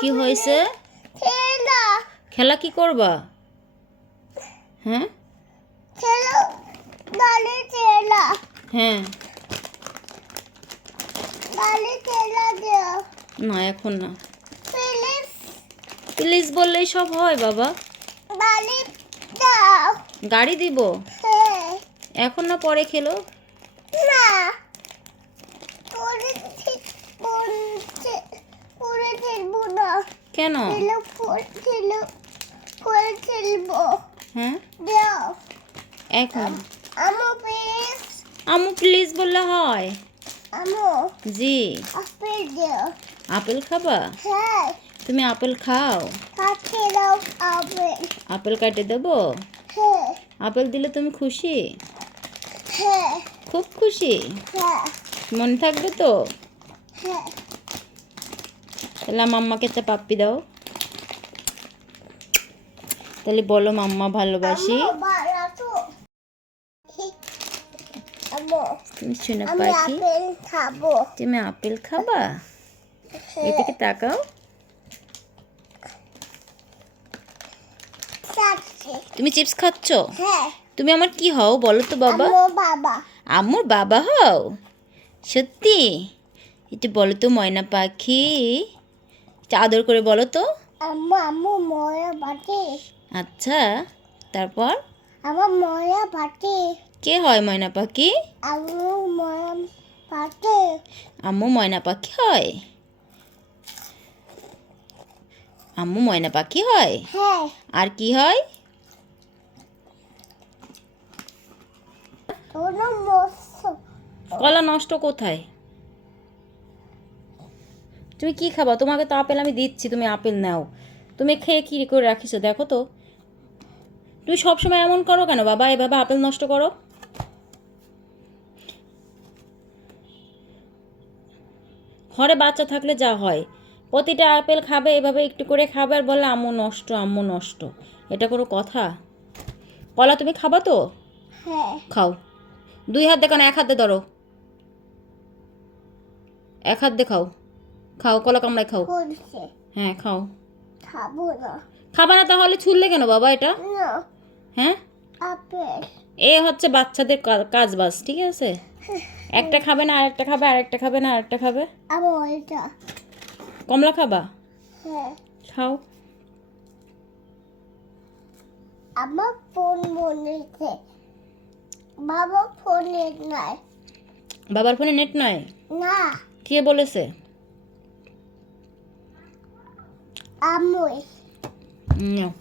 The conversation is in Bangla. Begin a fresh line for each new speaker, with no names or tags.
কি হয়েছে?
খেলা।
খেলা কি করবা? হ্যাঁ? হ্যাঁ। না এখন না।
প্লিজ
বললেই সব হয় বাবা। গাড়ি দিব?
হ্যাঁ।
এখন না পরে খেলো?
না করে বলছে করে খেলব না
কেন? হ্যাঁ? এখন
আমো প্লিজ
বললে হয়।
আমো।
জি।
আপেল
খাবা?
হ্যাঁ।
তুমি আপেল খাও?
আপেল।
আপেল কাটে দেবো?
হ্যাঁ।
আপেল দিলে তুমি খুশি?
হ্যাঁ।
খুব খুশি?
হ্যাঁ।
মনে থাকবে তো?
হ্যাঁ।
তাহলে মাম্মাকে একটা পাপ্পি দাও। তাহলে বলো মাম্মা ভালোবাসি। তুমি শুনে পাখি।
আপেল
তুমি আপেল খাবা? এদিকে তাকাও। তুমি চিপস খাচ্ছ?
হ্যাঁ।
তুমি আমার কি হও বলো তো বাবা।
আমো বাবা
হও? সত্যি? একটু বলো তো ময়না পাখি। আদর করে বলো তো।
আম্মু আম্মু
আচ্ছা তারপর?
আমার ময়া বাটি।
কে হয় ময়না পাখি?
আম্মু
আম্মু ময়না পাখি হয়? আম্মু ময়না পাখি হয়?
হ্যাঁ।
আর কি হয়? কলা নষ্ট কোথায়? তুমি কি খাবা? তোমাকে তো আপেল আমি দিচ্ছি তুমি আপেল নাও। তুমি খেয়ে কি করে রাখিছো? দেখো তো। তুমি সবসময় এমন করো কেন? বাবা এভাবে আপেল নষ্ট করো। ঘরে বাচ্চা থাকলে যা হয়। প্রতিটা আপেল খাবে এভাবে একটু করে খাবে আর বলে আম্মু নষ্ট আম্মু নষ্ট। এটা কোনো কথা? কলা তুমি খাবা তো?
হ্যাঁ।
খাও। দুই হাত দেখানো এক হাতে ধরো। এক হাত দিয়ে খাও কলা কামড়ায় খাও। হ্যাঁ খাও।
খাব না।
খাবা না তাহলে ছুললে কেন বাবা এটা? হ্যাঁ? এ হচ্ছে বাচ্চাদের কাজ বাজ ঠিক আছে? একটা খাবে না আরেকটা খাবে আরেকটা খাবে না আরেকটা খাবে? কমলা খাবা?
হ্যাঁ।
খাও।
আমার ফোন বলেছে বাবা ফোনে নাই।
বাবার ফোনে নেট নাই?
না।
কে বলেছে?
Amor.
Não.